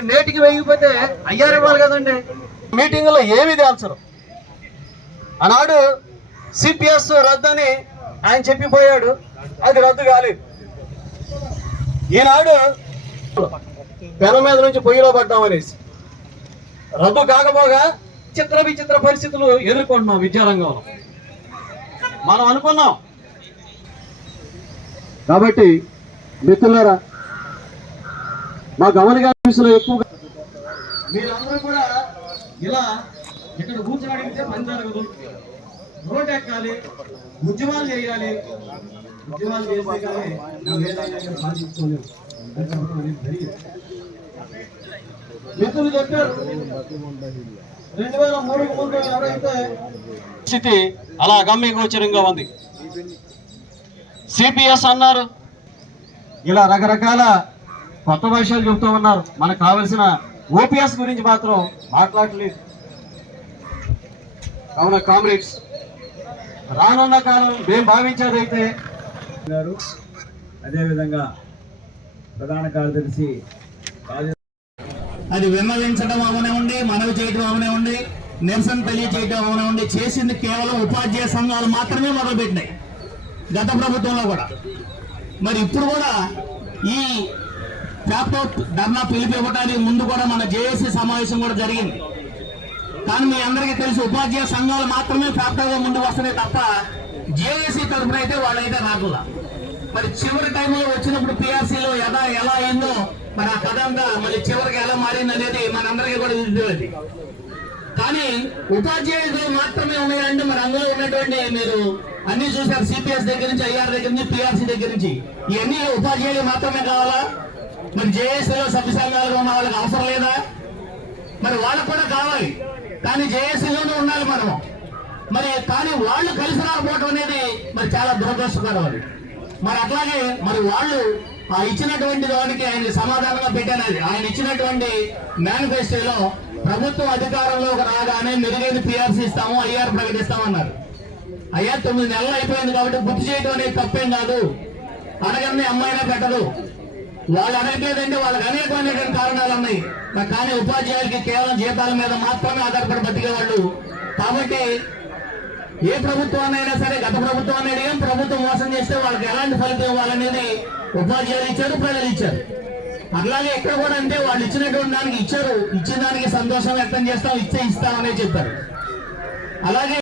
మరి నేటికి వేయకపోతే అయ్యారు ఇవ్వాలి కదండి. మీటింగ్లో ఏమీ తేల్చరు. ఆనాడు సిపిఎస్ రద్దని ఆయన చెప్పిపోయాడు. అది రద్దు కాలేదు. ఈనాడు పెన మీద నుంచి పొయ్యిలో పడ్డామనేసి రద్దు కాకపోగా చిత్ర విచిత్ర పరిస్థితులు ఎదుర్కొంటున్నాం విద్యారంగంలో. మనం అనుకున్నాం. కాబట్టి మిత్రులారా మా గమనిక ఆఫీసులో ఎక్కువగా మీరందరూ కూడా ఇలా ఇక్కడ కూర్చొని అడిగితే పని జరగదు. రోడ్ ఎక్కాలి ఉద్యమాలు చేయాలి. ఉద్యమాలు చేస్తే కానీ సాధించుకోలేము. మిత్రులు చెప్పారు రెండు వేల మూడు ముందు ఎవరైతే స్థితి అలా గమ్యగోచరంగా ఉంది. సిపిఎస్ అన్నారు. ఇలా రకరకాల కొత్త విషయాలు చెబుతూ ఉన్నారు. మనకు కావలసిన ఓపీఎస్ గురించి మాత్రం మాట్లాడలేదు. కావున కామ్రేడ్స్? రానున్న కాలం మేము భావించేదైతే? గారు అదేవిధంగా ప్రధాన కార్యదర్శి అది విన్నవించడం అవనివ్వండి మనవి చేయడం అవనివ్వండి నిరసన తెలియజేయడం అవనివ్వండి చేసింది కేవలం ఉపాధ్యాయ సంఘాలు మాత్రమే మొదలుపెట్టినాయి. గత ప్రభుత్వంలో కూడా. మరి ఇప్పుడు కూడా ఈ ట్యాప్అవుట్ ధర్నా పిలిపి ఇవ్వడానికి ముందు కూడా మన జేఏసీ సమావేశం కూడా జరిగింది. కానీ మీ అందరికీ తెలుసు ఉపాధ్యాయ సంఘాలు మాత్రమే ఫ్యాక్టర్గా ముందుకు వస్తున్నాయి తప్ప జేఏసీ తరఫున అయితే వాళ్ళైతే రాకుండా మరి చివరి టైంలో వచ్చినప్పుడు పిఆర్సీలో ఎలా ఎలా అయిందో మరి ఆ కథ అంతా మళ్ళీ చివరికి ఎలా మారింది అనేది మనందరికీ కూడా తెలియదు. కానీ ఉపాధ్యాయులు మాత్రమే ఉన్నాయంటే మరి అందులో ఉన్నటువంటి మీరు అన్ని చూసారు సిపిఎస్ దగ్గర నుంచి ఐఆర్ దగ్గర నుంచి పిఆర్సీ దగ్గర నుంచి. ఇవన్నీ ఉపాధ్యాయులు మాత్రమే కావాలా? మరి జేఏసీలో సభ్య సంఘాలుగా ఉన్న వాళ్ళకి అవసరం లేదా? మరి వాళ్ళకు కూడా కావాలి. కానీ జేఏసీలోనే ఉండాలి మనము. మరి కానీ వాళ్ళు కలిసి రాకపోవడం అనేది మరి చాలా దురదృష్టకరం అది. మరి అట్లాగే మరి వాళ్ళు ఆ ఇచ్చినటువంటి దానికి ఆయన సమాధానంగా పెట్టానది ఆయన ఇచ్చినటువంటి మేనిఫెస్టోలో ప్రభుత్వం అధికారంలోకి రాగానే మెరుగైన పిఆర్సీ ఇస్తాము ఐఆర్ ప్రకటిస్తామన్నారు. అయ్యా తొమ్మిది నెలలు అయిపోయింది కాబట్టి గుర్తు చేయడం అనేది తప్పేం కాదు. అడగని అమ్మాయినా పెట్టదు. వాళ్ళు అడగలేదంటే వాళ్ళకి అనేకమైనటువంటి కారణాలు ఉన్నాయి కానీ ఉపాధ్యాయులకి కేవలం జీతాల మీద మాత్రమే ఆధారపడి బతికే వాళ్ళు కాబట్టి ఏ ప్రభుత్వాన్నైనా సరే గత ప్రభుత్వాన్ని ఏం ప్రభుత్వం మోసం చేస్తే వాళ్ళకి ఎలాంటి ఫలితం ఇవ్వాలనేది ఉపాధ్యాయులు ఇచ్చారు ప్రజలు ఇచ్చారు. అట్లాగే ఇక్కడ కూడా అంటే వాళ్ళు ఇచ్చినటువంటి దానికి ఇచ్చారు. ఇచ్చిన దానికి సంతోషం వ్యక్తం చేస్తాం ఇచ్చే ఇస్తామనే చెప్పారు. అలాగే